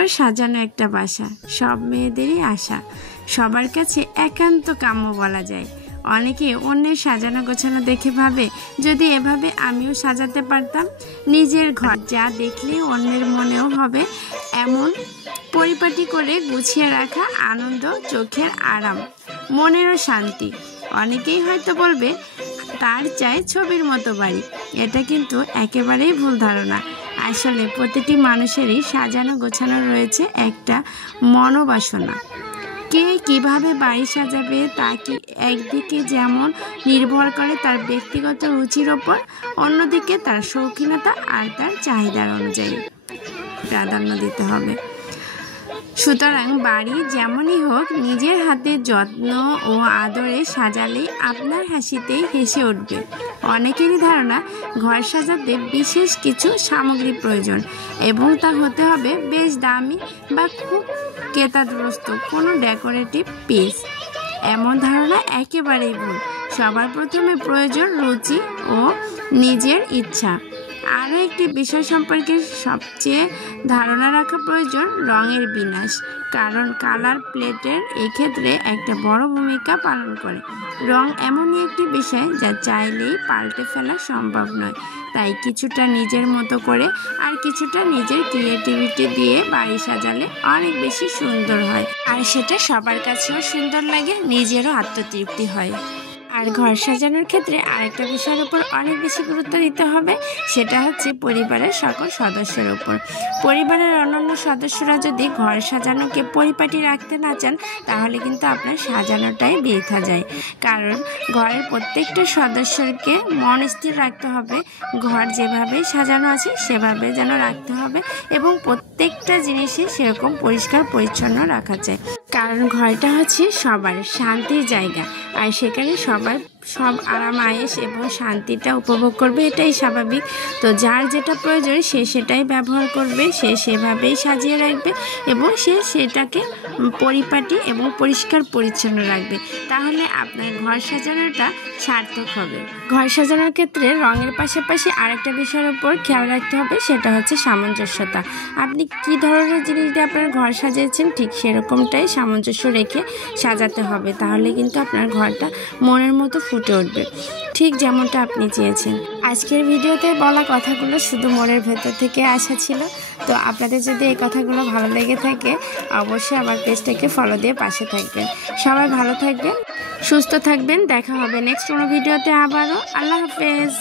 সুন্দর সাজানো একটা বাসা সব মেয়েদেরই আশা, সবার কাছে একান্ত কাম্য বলা যায়। অনেকে অন্যের সাজানো গোছানো দেখে ভাবে যদি এভাবে আমিও সাজাতে পারতাম। নিজের ঘর যা দেখলে অন্যের মনেও হবে এমন পরিপাটি করে গুছিয়ে রাখা আনন্দ, চোখের আরাম, মনেরও শান্তি। অনেকেই হয়তো বলবে তার চাই ছবির মতো বাড়ি। এটা কিন্তু একেবারেই ভুল ধারণা। আসলে প্রতিটি মানুষেরই সাজানো গোছানো রয়েছে একটা মনোবাসনা। কে কিভাবে বাড়ি সাজাবে তা কি একদিকে যেমন নির্ভর করে তার ব্যক্তিগত রুচির ওপর, অন্যদিকে তার শৌখিনতা আর তার চাহিদার অনুযায়ী প্রাধান্য দিতে হবে। সুতরাং বাড়ি যেমনই হোক, নিজের হাতে যত্ন ও আদরে সাজালেই আপনার হাসিতেই হেসে উঠবে। অনেকেরই ধারণা ঘর সাজাতে বিশেষ কিছু সামগ্রী প্রয়োজন এবং তা হতে হবে বেশ দামি বা খুব কেতাদগ্রস্ত কোনো ডেকোরেটিভ পিস। এমন ধারণা একেবারেই ভুল। সবার প্রথমে প্রয়োজন রুচি ও নিজের ইচ্ছা। আরও একটি বিষয় সম্পর্কে সবচেয়ে ধারণা রাখা প্রয়োজন রঙের বিন্যাস, কারণ কালার প্লেটের এক্ষেত্রে একটা বড় ভূমিকা পালন করে। রং এমনই একটি বিষয় যা চাইলেই পাল্টে ফেলা সম্ভব নয়, তাই কিছুটা নিজের মতো করে আর কিছুটা নিজের ক্রিয়েটিভিটি দিয়ে বাড়ি সাজালে অনেক বেশি সুন্দর হয়, আর সেটা সবার কাছেও সুন্দর লাগে, নিজেরও আত্মতৃপ্তি হয়। আর ঘর সাজানোর ক্ষেত্রে আরেকটা বিষয়ের উপর অনেক বেশি গুরুত্ব দিতে হবে, সেটা হচ্ছে পরিবারের সকল সদস্যের উপর। পরিবারের অন্যান্য সদস্যরা যদি ঘর সাজানোকে পরিপাটি রাখতে না চান, তাহলে কিন্তু আপনার সাজানোটাই বৃথা যায়। কারণ ঘরের প্রত্যেকটা সদস্যকে মন স্থির রাখতে হবে, ঘর যেভাবে সাজানো আছে সেভাবে যেন রাখতে হবে এবং প্রত্যেকটা জিনিসই সেরকম পরিষ্কার পরিচ্ছন্ন রাখা যায়। কারণ ঘরটা হচ্ছে সবার শান্তির জায়গা, আর সেখানে সব আরাম আয়েশ এবং শান্তিটা উপভোগ করবে, এটাই স্বাভাবিক। তো যার যেটা প্রয়োজন সে সেটাই ব্যবহার করবে, সে সেভাবেই সাজিয়ে রাখবে এবং সে সেটাকে পরিপাটি এবং পরিষ্কার পরিচ্ছন্ন রাখবে। তাহলে আপনার ঘর সাজানোটা সার্থক হবে। ঘর সাজানোর ক্ষেত্রে রঙের পাশাপাশি আরেকটা বিষয়ের উপর খেয়াল রাখতে হবে, সেটা হচ্ছে সামঞ্জস্যতা। আপনি কী ধরনের জিনিস দিয়ে আপনার ঘর সাজিয়েছেন ঠিক সেরকমটাই সামঞ্জস্য রেখে সাজাতে হবে, তাহলে কিন্তু আপনার ঘরটা মনের মতো ফুটে উঠবে, ঠিক যেমনটা আপনি চেয়েছেন। আজকের ভিডিওতে বলা কথাগুলো শুধু মনের ভেতর থেকে আসা ছিল। তো আপনাদের যদি এই কথাগুলো ভালো লেগে থাকে, অবশ্যই আমার পেজটাকে ফলো দিয়ে পাশে থাকবেন। সবাই ভালো থাকবেন, সুস্থ থাকবেন। দেখা হবে নেক্সট কোনো ভিডিওতে আবারও। আল্লাহ হাফেজ।